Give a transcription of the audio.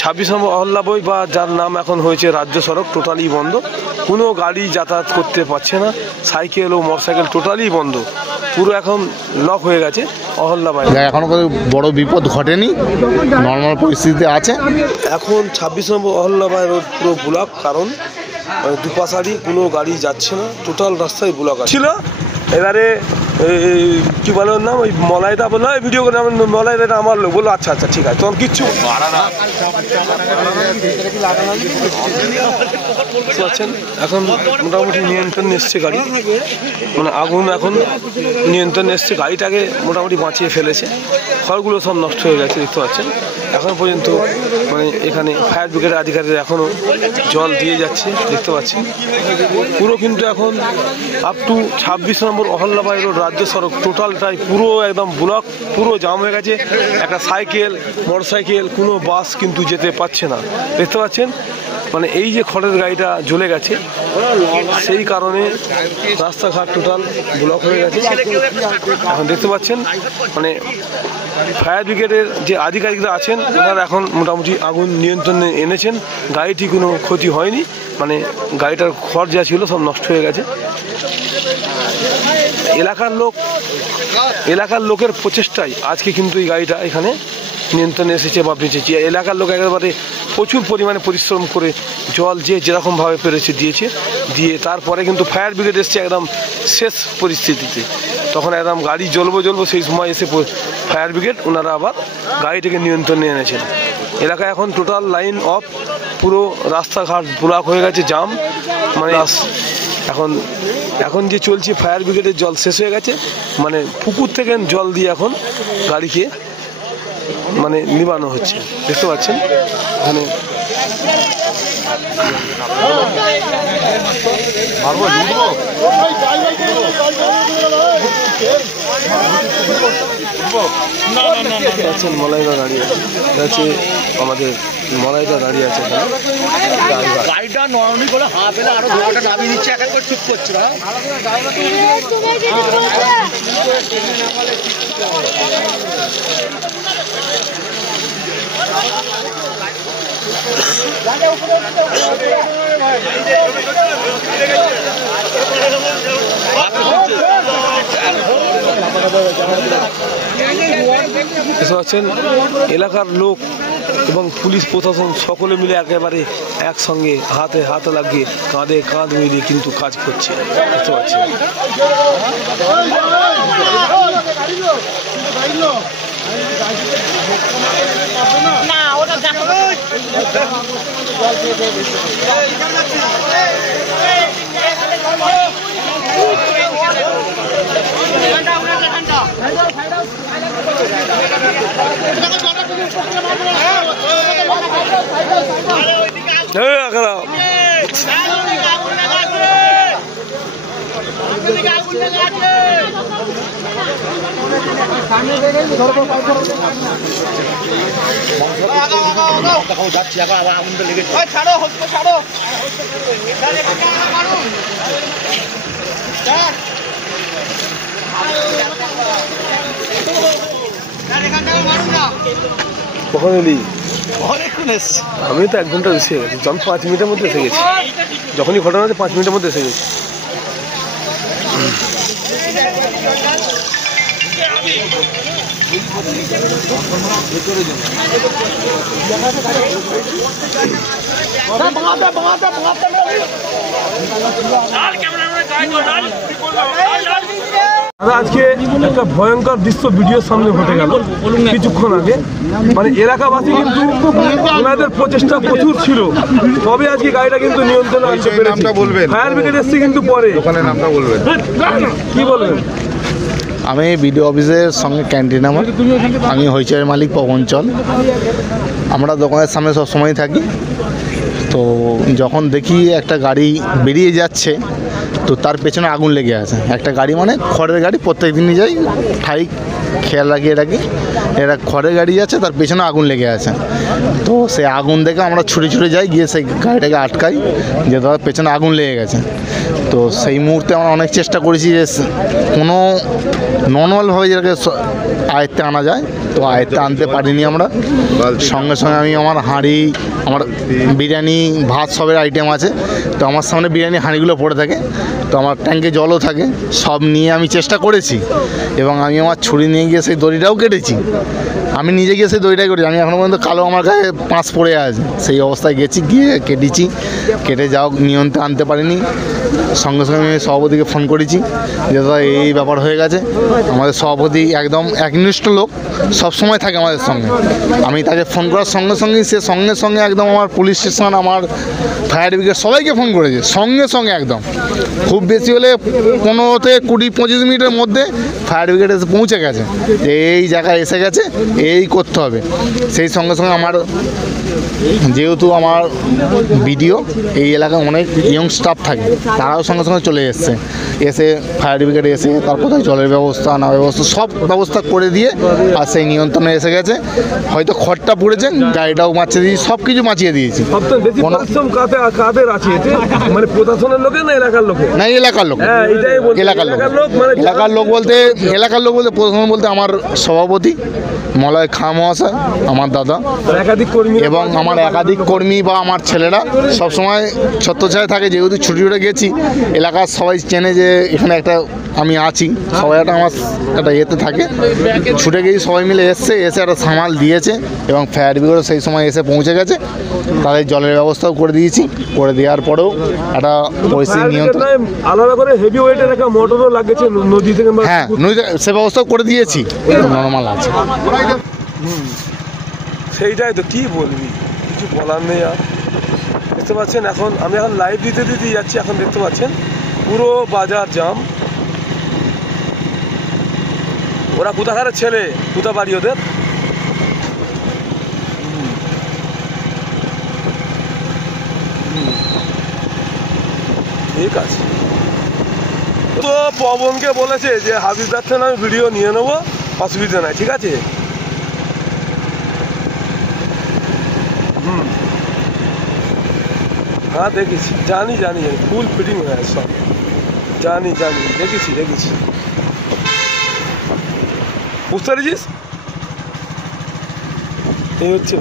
26 নম্বর অহল্যাবই বা যার নাম এখন হয়েছে রাজ্য সড়ক টোটালি বন্ধ, কোনো গাড়ি যাতায়াত করতে পারছে না, সাইকেল ও মোটরসাইকেল টোটালি বন্ধ, পুরো এখন লক হয়ে গেছে অহল্যাবাই। এখনো কোনো বড় বিপদ ঘটেনি, নর্মাল পরিস্থিতিতে আছে। এখন 26 নম্বর অহল্যাবাই রোড পুরো ব্লক, কারণ দুপাশারই কোনো গাড়ি যাচ্ছে না, টোটাল রাস্তায় ব্লক ছিল। এবারে কি বলে ওর নাম, ওই মলাইদা বললো ভিডিও করে মলাইদাটা আমার লোক বললো আচ্ছা আচ্ছা ঠিক আছে, তখন কিচ্ছু পাচ্ছেন। এখন মোটামুটি নিয়ন্ত্রণে এসছে গাড়ি, মানে আগুন এখন নিয়ন্ত্রণে এসছে, গাড়িটাকে মোটামুটি বাঁচিয়ে ফেলেছে, খড়গুলো সব নষ্ট হয়ে গেছে দেখতে পাচ্ছেন। এখন পর্যন্ত মানে এখানে ফায়ার ব্রিগেডের আধিকারিকরা এখনও জল দিয়ে যাচ্ছে দেখতে পাচ্ছেন। পুরো কিন্তু এখন up to 26 number Ahilyabai road রাজ্য সড়ক টোটালটাই পুরো একদম ব্লক, পুরো জাম হয়ে গেছে। একটা সাইকেল মোটরসাইকেল কোনো বাস কিন্তু যেতে পারছে না দেখতে পাচ্ছেন। মানে এই যে খড়ের গাড়িটা জ্বলে গেছে সেই কারণে রাস্তাঘাট টোটাল ব্লক হয়ে গেছে। এখন দেখতে পাচ্ছেন মানে ফায়ার ব্রিগেডের যে আধিকারিকরা আছেন ওনারা এখন মোটামুটি আগুন নিয়ন্ত্রণে এনেছেন, গাড়িটি কোনো ক্ষতি হয়নি, মানে গাড়িটার খড় যা ছিল সব নষ্ট হয়ে গেছে। এলাকার লোকের প্রচেষ্টায় আজকে কিন্তু এই গাড়িটা এখানে নিয়ন্ত্রণে এসেছে বা বেঁচেছে। এলাকার লোক একেবারে প্রচুর পরিমাণে পরিশ্রম করে জল যে যেরকমভাবে পেরেছে দিয়েছে, দিয়ে তারপরে কিন্তু ফায়ার ব্রিগেড এসছে একদম শেষ পরিস্থিতিতে, তখন একদম গাড়ি জ্বলবো সেই সময় এসে ফায়ার ব্রিগেড ওনারা আবার গাড়িটাকে নিয়ন্ত্রণে এনেছেন। এলাকায় এখন টোটাল লাইন অফ, পুরো রাস্তাঘাট ব্লক হয়ে গেছে, জাম। মানে এখন যে চলছে ফায়ার ব্রিগেডের জল শেষ হয়ে গেছে, মানে পুকুর থেকে জল দিয়ে এখন গাড়িকে মানে নিবানো হচ্ছে দেখতে পাচ্ছেন। এখানে মলাইদা দাঁড়িয়ে আছে, আমাদের মলাইদা দাঁড়িয়ে আছে গাড়িটা নরমি করে হাফ এলে আরো ঘোড়াটা নামিয়ে দিচ্ছে, এক এক করে চুপ করছে না। এলাকার লোক এবং পুলিশ প্রশাসন সকলে মিলে একেবারে একসঙ্গে হাতে হাত লাগিয়ে কাঁধে কাঁধ মিলিয়ে কিন্তু কাজ করছে বুঝতে পারছেন। যাচ্ছি এখন আবার আগুনটা লেগেছে, ছাড়ো ছাড়ো। কখন এলি? অনেকক্ষণ এসছি আমি তো 1 ঘন্টা এসে গেছি, যখন 5 মিনিটের মধ্যে এসে গেছি, যখনই ঘটনা হচ্ছে 5 মিনিটের মধ্যে এসে গেছি। আজকে একটা ভয়ঙ্কর দৃশ্য ভিডিওর সামনে ঘটে গেল কিছুক্ষণ আগে। মানে এলাকাবাসী কিন্তু ওনাদের প্রচেষ্টা প্রচুর ছিল, তবে আজকে গাড়িটা কিন্তু নিয়ন্ত্রণে আনতে পেরেছে। ফায়ার ব্রিগেড এসছে কিন্তু পরে। দোকানের নামটা বলবেন, কি বলবেন? আমি বিডিও অফিসের সঙ্গে ক্যান্টিন, আমি হইচয়ের মালিক পবনচল। আমরা দোকানের সামনে সব সময় থাকি, তো যখন দেখি একটা গাড়ি বেরিয়ে যাচ্ছে তো তার পেছনে আগুন লেগে আছে। একটা গাড়ি মানে খড়ের গাড়ি, প্রত্যেক দিনই যাই ঠাই খেয়াল রাখি, এরা খড়ের গাড়ি যাচ্ছে, তার পেছনে আগুন লেগে আছে। তো সেই আগুন দেখে আমরা ছুটে ছুটে যাই, গিয়ে সেই গাড়িটাকে আটকাই যে দাদা পেছনে আগুন লেগে গেছে। তো সেই মুহূর্তে আমরা অনেক চেষ্টা করেছি যে কোনো নর্মালভাবে যেটাকে আয়ত্তে আনা যায়, তো আয়ত্তে আনতে পারিনি আমরা। সঙ্গে সঙ্গে আমি আমার হাঁড়ি, আমার বিরিয়ানি ভাত সবের আইটেম আছে, তো আমার সামনে বিরিয়ানি হাঁড়িগুলো পড়ে থাকে, তো আমার ট্যাঙ্কে জলও থাকে, সব নিয়ে আমি চেষ্টা করেছি এবং আমি আমার ছুরি নিয়ে গিয়ে সেই দড়িটাও কেটেছি। আমি নিজে গিয়ে সেই দড়িটাই করেছি, আমি এখনও পর্যন্ত কালো আমার গায়ে পাঁচ পড়ে আছে, সেই অবস্থায় গেছি, গিয়ে কেটেছি, কেটে যাও নিয়ন্ত্রণে আনতে পারিনি। সঙ্গে সঙ্গে আমি সভাপতিকে ফোন করেছি যে দাদা এই ব্যাপার হয়ে গেছে। আমাদের সভাপতি একদম একনিষ্ঠ লোক, সবসময় থাকে আমাদের সঙ্গে। আমি তাকে ফোন করার সঙ্গে সঙ্গেই সে সঙ্গে সঙ্গে একদম আমার পুলিশ স্টেশন, আমার ফায়ার ব্রিগেড সবাইকে ফোন করেছে সঙ্গে সঙ্গে। একদম খুব বেশি হলে 15 থেকে 20-25 মিনিটের মধ্যে ফায়ার ব্রিগেড এসে পৌঁছে গেছে যে এই জায়গায় এসে গেছে, এই করতে হবে। সেই সঙ্গে সঙ্গে আমার যেহেতু আমার ভিডিও এই এলাকায় অনেক ইয়ং স্টাফ থাকে, তারাও সঙ্গে সঙ্গে চলে এসছে, এসে ফায়ার ব্রিগেড এসে তারপর জলের ব্যবস্থা, আনা ব্যবস্থা সব ব্যবস্থা করে দিয়ে আর সেই নিয়ন্ত্রণে এসে গেছে। হয়তো খড়টা পড়েছে, গাড়িটাও বাঁচিয়ে দিয়েছি, সব কিছু বাঁচিয়ে দিয়েছি। কাদের আছে মানে প্রশাসনের লোকে না এলাকার লোকে? না এলাকার লোক, এলাকার লোক বলতে প্রশাসন বলতে আমার সভাপতি মলয় খাঁ মহাশয়, আমার দাদা একাধিক কর্মী এবং আমার একাধিক কর্মী বা আমার ছেলেরা সবসময় ছত্রছায়ায় থাকে। যেহেতু ছুটি ছুটে গেছি, এলাকার সবাই চেনে যে এখানে একটা আমি আছি, সবাই একটা আমার একটা ইয়েতে থাকে। ছুটে গিয়ে সবাই মিলে এসে একটা সামাল দিয়েছে এবং ফায়ার ব্রিগেডও সেই সময় এসে পৌঁছে গেছে। তাদের জলের ব্যবস্থাও করে দিয়েছি, করে দেওয়ার পরেও একটা পরিস্থিতি নিয়ন্ত্রণ। আলাদা করে হেভি ওয়েটের একটা মোটরও লাগেছে নদী থেকে, হ্যাঁ নদীতে সে ব্যবস্থাও করে দিয়েছি, নর্মাল আছে। সেইটাই তো, কি বলবি, কিছু বলার নেই। আর দেখতে পাচ্ছেন এখন আমি লাইভ দিতে যাচ্ছি, এখন দেখতে পাচ্ছেন পুরো বাজার জাম। ওরা কোথাকার ছেলে, কোথা বাড়ি ওদের? ঠিক আছে, তো পবনকে বলেছে যে হাবিবদার থেকে আমি ভিডিও নিয়ে নেবো, অসুবিধা নাই, ঠিক আছে। হ্যাঁ দেখেছি, জানি ফুল ফিটিং হয়ে আছে সব, জানি দেখেছি বুঝতে পেরেছিস? এই হচ্ছে